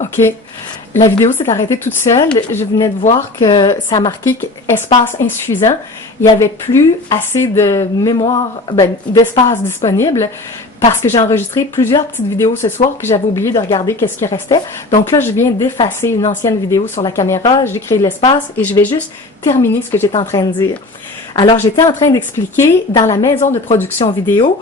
OK. La vidéo s'est arrêtée toute seule. Je venais de voir que ça a marqué espace insuffisant. Il n'y avait plus assez de mémoire, d'espace disponible parce que j'ai enregistré plusieurs petites vidéos ce soir puis j'avais oublié de regarder qu'est-ce qui restait. Donc là, je viens d'effacer une ancienne vidéo sur la caméra. J'ai créé de l'espace et je vais juste terminer ce que j'étais en train de dire. Alors, j'étais en train d'expliquer dans la maison de production vidéo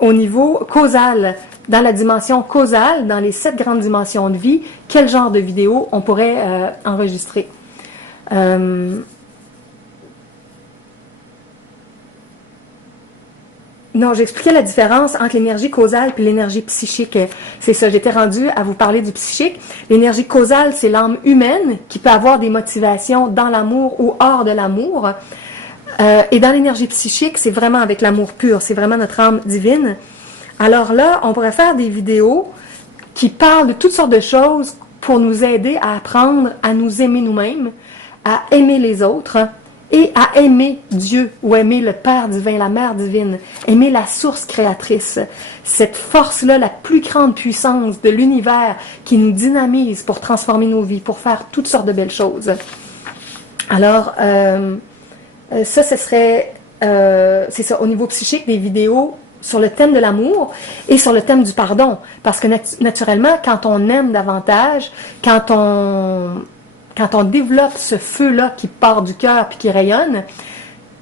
au niveau causal, dans la dimension causale, dans les 7 grandes dimensions de vie, quel genre de vidéo on pourrait enregistrer. Non, j'expliquais la différence entre l'énergie causale et l'énergie psychique. C'est ça, j'étais rendue à vous parler du psychique. L'énergie causale, c'est l'âme humaine qui peut avoir des motivations dans l'amour ou hors de l'amour. Et dans l'énergie psychique, c'est vraiment avec l'amour pur, c'est vraiment notre âme divine. Alors là, on pourrait faire des vidéos qui parlent de toutes sortes de choses pour nous aider à apprendre à nous aimer nous-mêmes, à aimer les autres et à aimer Dieu ou aimer le Père divin, la Mère divine, aimer la source créatrice, cette force-là, la plus grande puissance de l'univers qui nous dynamise pour transformer nos vies, pour faire toutes sortes de belles choses. Alors, ça, ce serait, c'est ça, au niveau psychique, des vidéos sur le thème de l'amour et sur le thème du pardon. Parce que naturellement, quand on aime davantage, quand on développe ce feu-là qui part du cœur puis qui rayonne,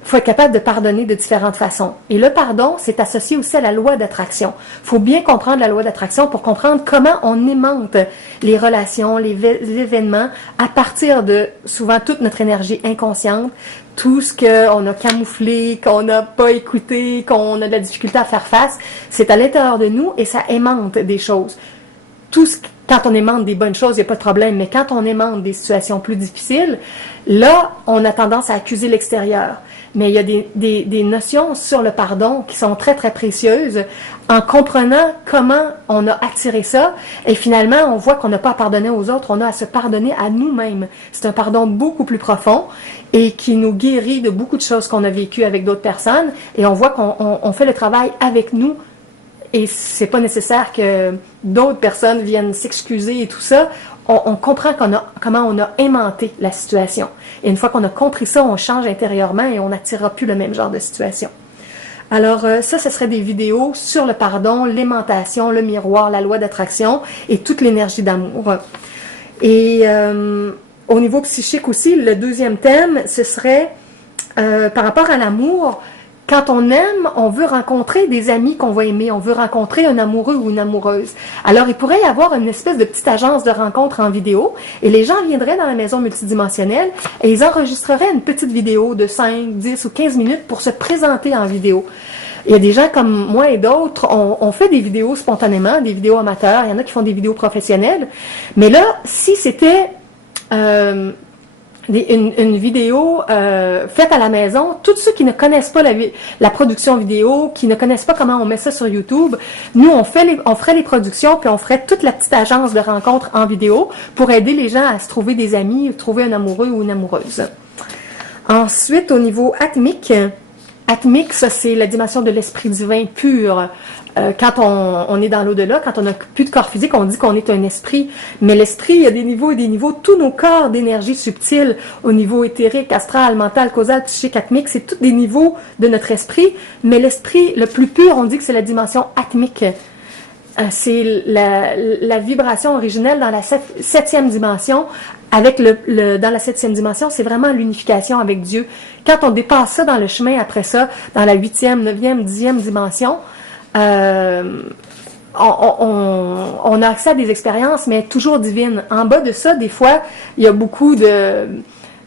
il faut être capable de pardonner de différentes façons. Et le pardon, c'est associé aussi à la loi d'attraction. Il faut bien comprendre la loi d'attraction pour comprendre comment on aimante les relations, les événements, à partir de souvent toute notre énergie inconsciente, tout ce qu'on a camouflé, qu'on n'a pas écouté, qu'on a de la difficulté à faire face, c'est à l'intérieur de nous et ça aimante des choses. Quand on aimante des bonnes choses, il n'y a pas de problème, mais quand on aimante des situations plus difficiles, là, on a tendance à accuser l'extérieur. Mais il y a des notions sur le pardon qui sont très, très précieuses en comprenant comment on a attiré ça. Et finalement, on voit qu'on n'a pas à pardonner aux autres, on a à se pardonner à nous-mêmes. C'est un pardon beaucoup plus profond et qui nous guérit de beaucoup de choses qu'on a vécues avec d'autres personnes. Et on voit qu'on fait le travail avec nous. Et c'est pas nécessaire que d'autres personnes viennent s'excuser et tout ça. On comprend comment on a aimanté la situation. Et une fois qu'on a compris ça, on change intérieurement et on n'attirera plus le même genre de situation. Alors ça, ce serait des vidéos sur le pardon, l'aimantation, le miroir, la loi d'attraction et toute l'énergie d'amour. Et au niveau psychique aussi, le deuxième thème, ce serait par rapport à l'amour. Quand on aime, on veut rencontrer des amis qu'on va aimer, on veut rencontrer un amoureux ou une amoureuse. Alors, il pourrait y avoir une espèce de petite agence de rencontre en vidéo et les gens viendraient dans la maison multidimensionnelle et ils enregistreraient une petite vidéo de 5, 10 ou 15 minutes pour se présenter en vidéo. Il y a des gens comme moi et d'autres, on fait des vidéos spontanément, des vidéos amateurs, il y en a qui font des vidéos professionnelles. Mais là, si c'était une vidéo faite à la maison, tous ceux qui ne connaissent pas la production vidéo, qui ne connaissent pas comment on met ça sur YouTube, nous on ferait les productions puis on ferait toute la petite agence de rencontres en vidéo pour aider les gens à se trouver des amis, trouver un amoureux ou une amoureuse. Ensuite, au niveau atmique, ça c'est la dimension de l'esprit divin pur. Quand on est dans l'au-delà, quand on n'a plus de corps physique, on dit qu'on est un esprit. Mais l'esprit, il y a des niveaux et des niveaux. Tous nos corps d'énergie subtile, au niveau éthérique, astral, mental, causal, psychique, atmique, c'est tous des niveaux de notre esprit. Mais l'esprit le plus pur, on dit que c'est la dimension atmique. C'est la vibration originelle dans la septième dimension. Avec dans la septième dimension, c'est vraiment l'unification avec Dieu. Quand on dépasse ça dans le chemin après ça, dans la 8e, 9e, 10e dimension, on a accès à des expériences, mais toujours divines. En bas de ça, des fois, il y a beaucoup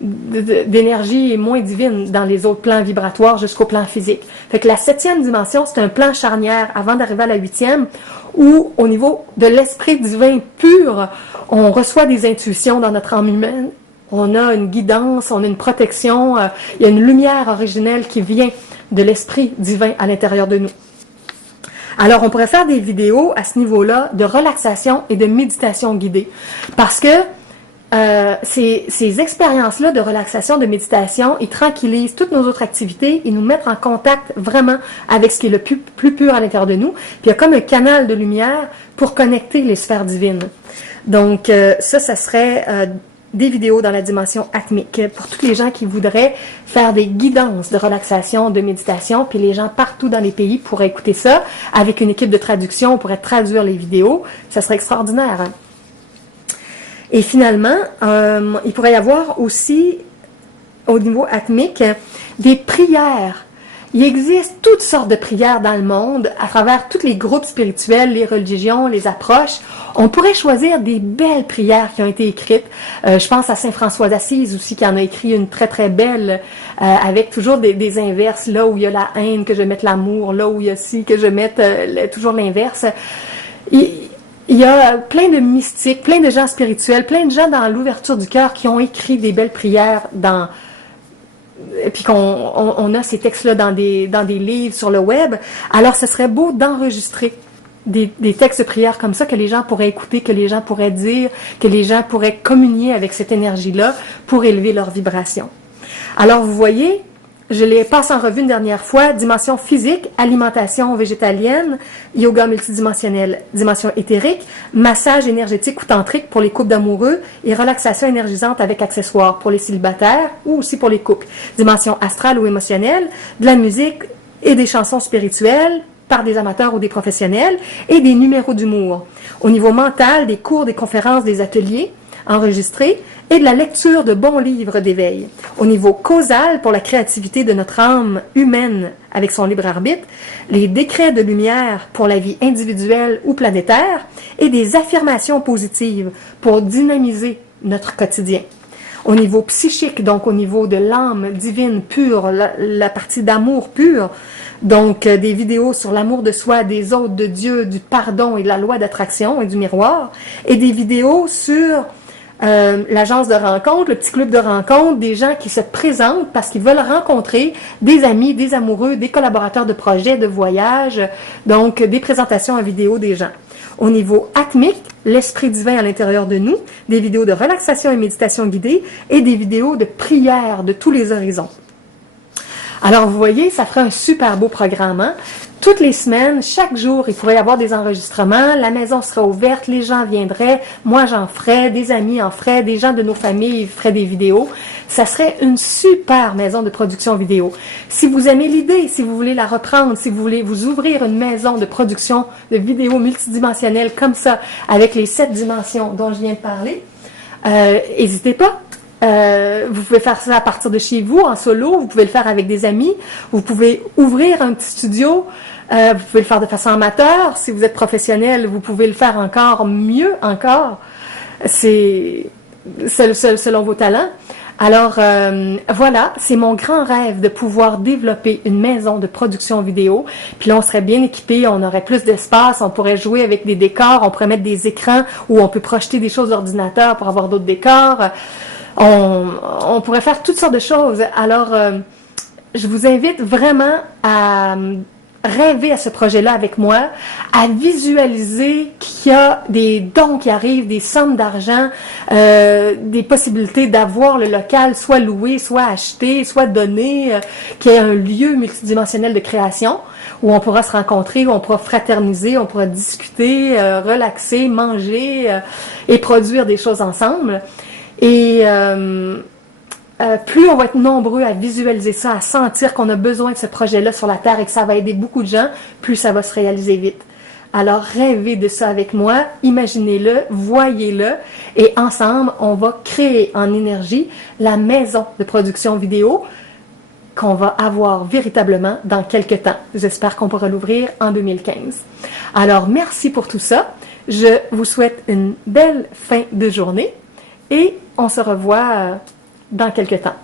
d'énergie moins divine dans les autres plans vibratoires jusqu'au plan physique. Fait que la 7e dimension, c'est un plan charnière avant d'arriver à la 8e, où au niveau de l'esprit divin pur, on reçoit des intuitions dans notre âme humaine. On a une guidance, on a une protection, il y a une lumière originelle qui vient de l'esprit divin à l'intérieur de nous. Alors, on pourrait faire des vidéos à ce niveau-là de relaxation et de méditation guidée. Parce que ces expériences-là de relaxation, de méditation, ils tranquillisent toutes nos autres activités, ils nous mettent en contact vraiment avec ce qui est le plus pur à l'intérieur de nous. Puis il y a comme un canal de lumière pour connecter les sphères divines. Donc ça serait des vidéos dans la dimension atmique pour tous les gens qui voudraient faire des guidances de relaxation, de méditation, puis les gens partout dans les pays pourraient écouter ça. Avec une équipe de traduction, on pourrait traduire les vidéos. Ça serait extraordinaire. Hein? Et finalement, il pourrait y avoir aussi, au niveau atmique, des prières. Il existe toutes sortes de prières dans le monde, à travers tous les groupes spirituels, les religions, les approches. On pourrait choisir des belles prières qui ont été écrites. Je pense à Saint François d'Assise aussi, qui en a écrit une très très belle, avec toujours des inverses, là où il y a la haine, que je mette l'amour, là où il y a ci, que je mette toujours l'inverse. Il y a plein de mystiques, plein de gens spirituels, plein de gens dans l'ouverture du cœur qui ont écrit des belles prières et puis qu'on a ces textes-là dans des livres sur le web. Alors, ce serait beau d'enregistrer des textes de prière comme ça que les gens pourraient écouter, que les gens pourraient dire, que les gens pourraient communier avec cette énergie-là pour élever leur vibration. Alors, vous voyez, je les passe en revue une dernière fois. Dimension physique, alimentation végétalienne, yoga multidimensionnel, dimension éthérique, massage énergétique ou tantrique pour les couples d'amoureux et relaxation énergisante avec accessoires pour les célibataires ou aussi pour les couples. Dimension astrale ou émotionnelle, de la musique et des chansons spirituelles par des amateurs ou des professionnels et des numéros d'humour. Au niveau mental, des cours, des conférences, des ateliers enregistrés et de la lecture de bons livres d'éveil. Au niveau causal, pour la créativité de notre âme humaine avec son libre arbitre, les décrets de lumière pour la vie individuelle ou planétaire et des affirmations positives pour dynamiser notre quotidien. Au niveau psychique, donc au niveau de l'âme divine pure, la partie d'amour pur, donc des vidéos sur l'amour de soi, des autres, de Dieu, du pardon et de la loi d'attraction et du miroir, et des vidéos sur l'agence de rencontre, le petit club de rencontre, des gens qui se présentent parce qu'ils veulent rencontrer des amis, des amoureux, des collaborateurs de projets, de voyages, donc des présentations en vidéo des gens. Au niveau atmique, l'esprit divin à l'intérieur de nous, des vidéos de relaxation et méditation guidée et des vidéos de prière de tous les horizons. Alors, vous voyez, ça ferait un super beau programme. Hein? Toutes les semaines, chaque jour, il pourrait y avoir des enregistrements. La maison serait ouverte, les gens viendraient. Moi, j'en ferais, des amis en feraient, des gens de nos familles feraient des vidéos. Ça serait une super maison de production vidéo. Si vous aimez l'idée, si vous voulez la reprendre, si vous voulez vous ouvrir une maison de production de vidéos multidimensionnelles comme ça, avec les 7 dimensions dont je viens de parler, n'hésitez pas. Vous pouvez faire ça à partir de chez vous, en solo, vous pouvez le faire avec des amis, vous pouvez ouvrir un petit studio, vous pouvez le faire de façon amateur, si vous êtes professionnel, vous pouvez le faire encore mieux, c'est selon vos talents. Alors, voilà, c'est mon grand rêve de pouvoir développer une maison de production vidéo. Puis là, on serait bien équipé, on aurait plus d'espace, on pourrait jouer avec des décors, on pourrait mettre des écrans où on peut projeter des choses d'ordinateur pour avoir d'autres décors. On pourrait faire toutes sortes de choses. Alors, je vous invite vraiment à rêver à ce projet-là avec moi, à visualiser qu'il y a des dons qui arrivent, des sommes d'argent, des possibilités d'avoir le local soit loué, soit acheté, soit donné, qu'il y ait un lieu multidimensionnel de création où on pourra se rencontrer, où on pourra fraterniser, on pourra discuter, relaxer, manger et produire des choses ensemble. Et plus on va être nombreux à visualiser ça, à sentir qu'on a besoin de ce projet-là sur la Terre et que ça va aider beaucoup de gens, plus ça va se réaliser vite. Alors rêvez de ça avec moi, imaginez-le, voyez-le, et ensemble, on va créer en énergie la maison de production vidéo qu'on va avoir véritablement dans quelques temps. J'espère qu'on pourra l'ouvrir en 2015. Alors merci pour tout ça. Je vous souhaite une belle fin de journée. Et on se revoit dans quelques temps.